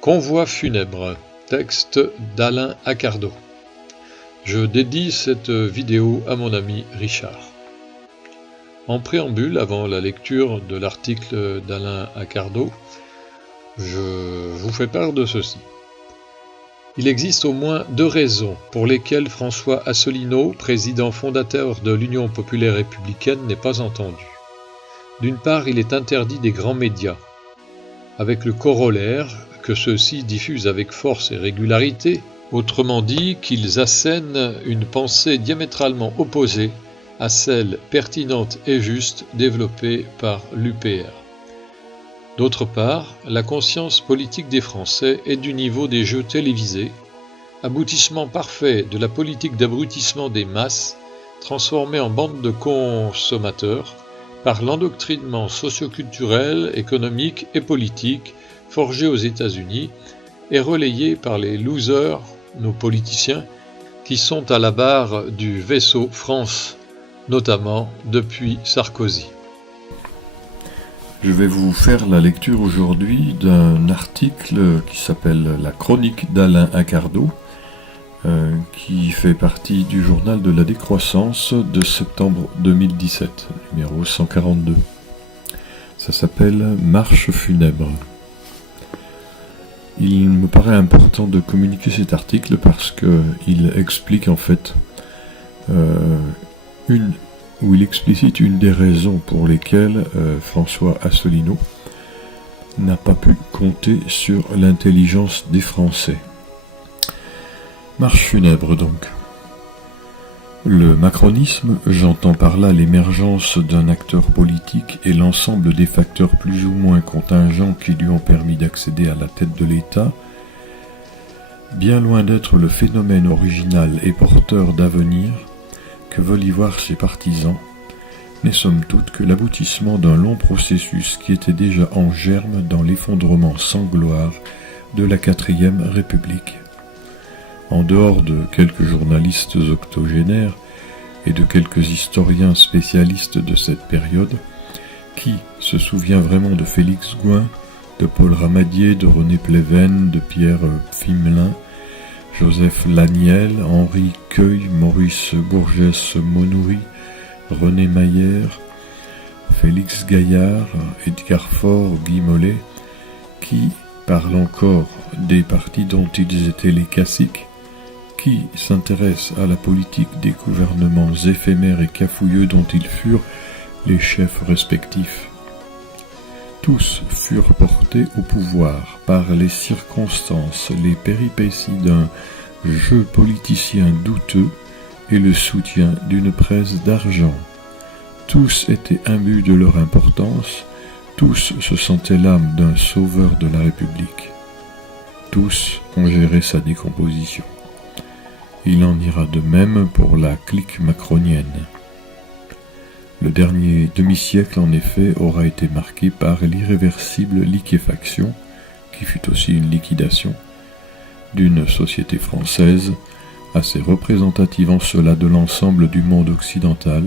Convoi funèbre, texte d'Alain Accardo. Je dédie cette vidéo à mon ami Richard. En préambule, avant la lecture de l'article d'Alain Accardo, je vous fais part de ceci. Il existe au moins 2 raisons pour lesquelles François Asselineau, président fondateur de l'Union populaire républicaine, n'est pas entendu. D'une part, il est interdit des grands médias, avec le corollaire que ceux-ci diffusent avec force et régularité, autrement dit qu'ils assènent une pensée diamétralement opposée à celle pertinente et juste développée par l'UPR. D'autre part, la conscience politique des Français est du niveau des jeux télévisés, aboutissement parfait de la politique d'abrutissement des masses, transformée en bande de consommateurs, par l'endoctrinement socio-culturel, économique et politique forgé aux États-Unis et relayé par les losers, nos politiciens, qui sont à la barre du vaisseau France, notamment depuis Sarkozy. Je vais vous faire la lecture aujourd'hui d'un article qui s'appelle « La chronique d'Alain Accardo », qui fait partie du journal de la décroissance de septembre 2017, numéro 142. Ça s'appelle « Marche funèbre ». Il me paraît important de communiquer cet article parce qu'il explique en fait il explicite une des raisons pour lesquelles François Asselineau n'a pas pu compter sur l'intelligence des Français. Marche funèbre donc. Le macronisme, j'entends par là l'émergence d'un acteur politique et l'ensemble des facteurs plus ou moins contingents qui lui ont permis d'accéder à la tête de l'État, bien loin d'être le phénomène original et porteur d'avenir que veulent y voir ses partisans, n'est somme toute que l'aboutissement d'un long processus qui était déjà en germe dans l'effondrement sans gloire de la 4e République. En dehors de quelques journalistes octogénaires et de quelques historiens spécialistes de cette période, qui se souvient vraiment de Félix Gouin, de Paul Ramadier, de René Pleven, de Pierre Fimelin, Joseph Laniel, Henri Queuille, Maurice Bourgès-Monoury, René Maillère, Félix Gaillard, Edgar Faure, Guy Mollet, qui parlent encore des partis dont ils étaient les caciques, qui s'intéressent à la politique des gouvernements éphémères et cafouilleux dont ils furent les chefs respectifs. Tous furent portés au pouvoir par les circonstances, les péripéties d'un jeu politicien douteux et le soutien d'une presse d'argent. Tous étaient imbus de leur importance, tous se sentaient l'âme d'un sauveur de la République. Tous ont géré sa décomposition. Il en ira de même pour la clique macronienne. Le dernier demi-siècle, en effet, aura été marqué par l'irréversible liquéfaction, qui fut aussi une liquidation, d'une société française, assez représentative en cela de l'ensemble du monde occidental,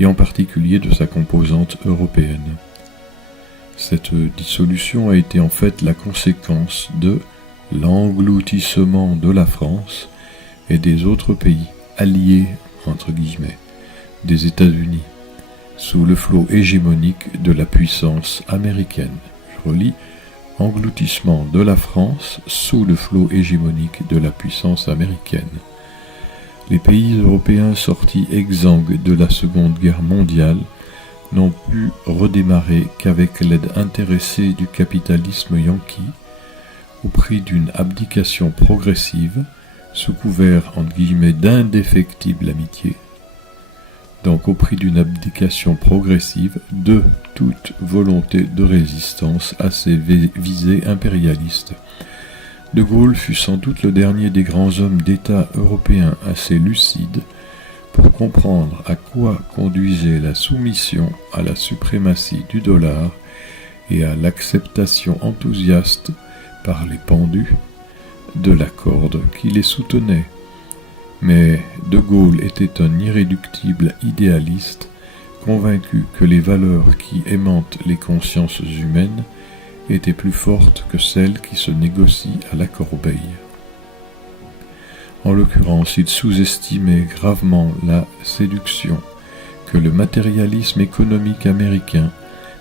et en particulier de sa composante européenne. Cette dissolution a été en fait la conséquence de l'engloutissement de la France et des autres pays alliés, entre guillemets, des États-Unis, sous le flot hégémonique de la puissance américaine. Je relis, engloutissement de la France sous le flot hégémonique de la puissance américaine. Les pays européens sortis exsangues de la Seconde Guerre mondiale n'ont pu redémarrer qu'avec l'aide intéressée du capitalisme yankee, au prix d'une abdication progressive, sous couvert entre guillemets d'indéfectible amitié, donc au prix d'une abdication progressive de toute volonté de résistance à ces visées impérialistes. De Gaulle fut sans doute le dernier des grands hommes d'État européens assez lucides pour comprendre à quoi conduisait la soumission à la suprématie du dollar et à l'acceptation enthousiaste par les pendus de la corde qui les soutenait. Mais De Gaulle était un irréductible idéaliste, convaincu que les valeurs qui aimantent les consciences humaines était plus forte que celle qui se négocie à la corbeille. En l'occurrence, il sous-estimait gravement la séduction que le matérialisme économique américain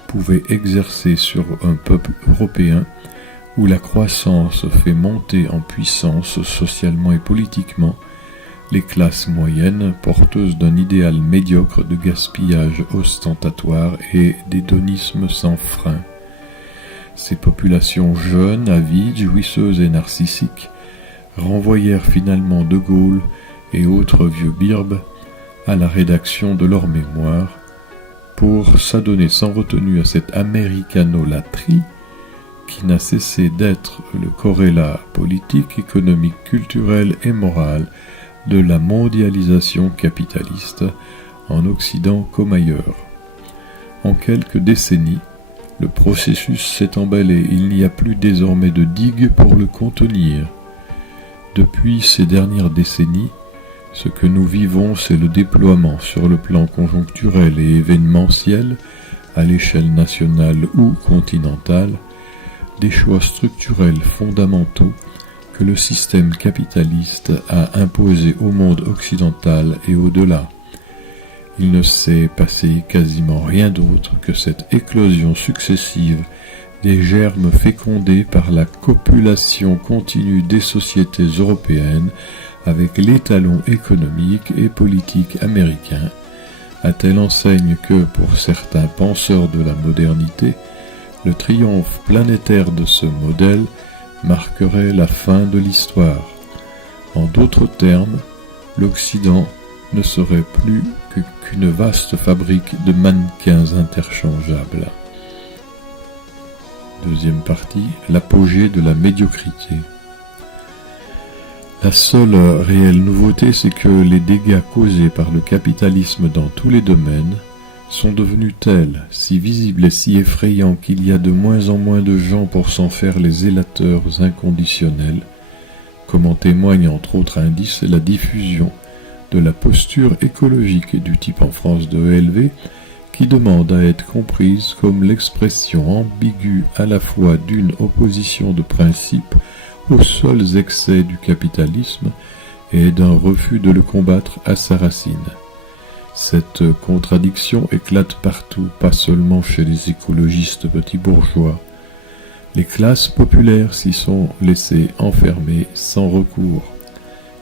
pouvait exercer sur un peuple européen où la croissance fait monter en puissance socialement et politiquement les classes moyennes porteuses d'un idéal médiocre de gaspillage ostentatoire et d'hédonisme sans frein. Ces populations jeunes, avides, jouisseuses et narcissiques renvoyèrent finalement De Gaulle et autres vieux birbes à la rédaction de leurs mémoires pour s'adonner sans retenue à cette américanolatrie qui n'a cessé d'être le corrélat politique, économique, culturel et moral de la mondialisation capitaliste en Occident comme ailleurs. En quelques décennies, le processus s'est emballé, il n'y a plus désormais de digue pour le contenir. Depuis ces dernières décennies, ce que nous vivons, c'est le déploiement sur le plan conjoncturel et événementiel, à l'échelle nationale ou continentale, des choix structurels fondamentaux que le système capitaliste a imposés au monde occidental et au-delà. Il ne s'est passé quasiment rien d'autre que cette éclosion successive des germes fécondés par la copulation continue des sociétés européennes avec l'étalon économique et politique américain, à telle enseigne que, pour certains penseurs de la modernité, le triomphe planétaire de ce modèle marquerait la fin de l'histoire. En d'autres termes, l'Occident ne serait plus qu'une vaste fabrique de mannequins interchangeables. Deuxième partie, l'apogée de la médiocrité. La seule réelle nouveauté, c'est que les dégâts causés par le capitalisme dans tous les domaines sont devenus tels, si visibles et si effrayants qu'il y a de moins en moins de gens pour s'en faire les zélateurs inconditionnels, comme en témoigne entre autres indices la diffusion de la posture écologique du type en France de ELV, qui demande à être comprise comme l'expression ambiguë à la fois d'une opposition de principe aux seuls excès du capitalisme et d'un refus de le combattre à sa racine. Cette contradiction éclate partout, pas seulement chez les écologistes petits bourgeois. Les classes populaires s'y sont laissées enfermer sans recours.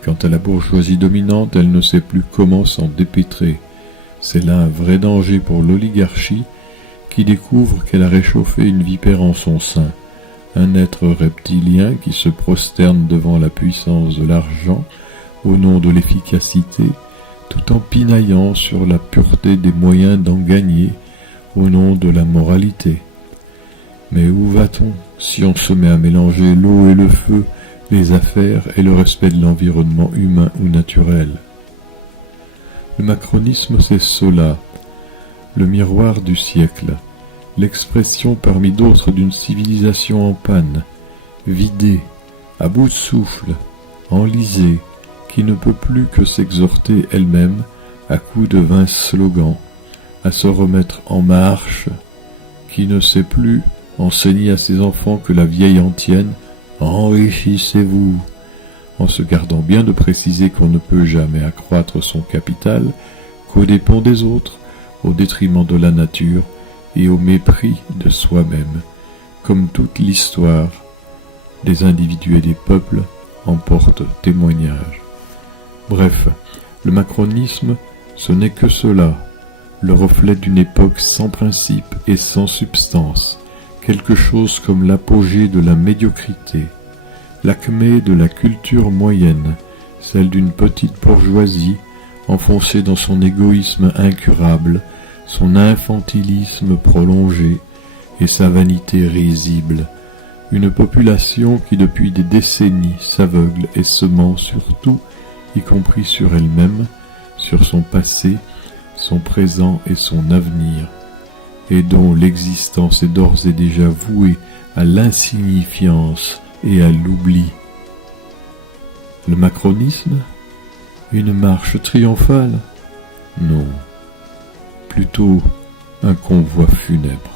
Quant à la bourgeoisie dominante, elle ne sait plus comment s'en dépêtrer. C'est là un vrai danger pour l'oligarchie qui découvre qu'elle a réchauffé une vipère en son sein, un être reptilien qui se prosterne devant la puissance de l'argent au nom de l'efficacité, tout en pinaillant sur la pureté des moyens d'en gagner au nom de la moralité. Mais où va-t-on si on se met à mélanger l'eau et le feu, les affaires et le respect de l'environnement humain ou naturel? Le macronisme, c'est cela, le miroir du siècle, l'expression parmi d'autres d'une civilisation en panne, vidée, à bout de souffle, enlisée, qui ne peut plus que s'exhorter elle-même, à coups de vains slogans, à se remettre en marche, qui ne sait plus enseigner à ses enfants que la vieille antienne « Enrichissez-vous » en se gardant bien de préciser qu'on ne peut jamais accroître son capital qu'aux dépens des autres, au détriment de la nature et au mépris de soi-même, comme toute l'histoire des individus et des peuples en porte témoignage. Bref, le macronisme, ce n'est que cela, le reflet d'une époque sans principe et sans substance, quelque chose comme l'apogée de la médiocrité, l'acmé de la culture moyenne, celle d'une petite bourgeoisie enfoncée dans son égoïsme incurable, son infantilisme prolongé et sa vanité risible, une population qui depuis des décennies s'aveugle et se ment sur tout, y compris sur elle-même, sur son passé, son présent et son avenir, et dont l'existence est d'ores et déjà vouée à l'insignifiance et à l'oubli. Le macronisme? Une marche triomphale? Non, plutôt un convoi funèbre.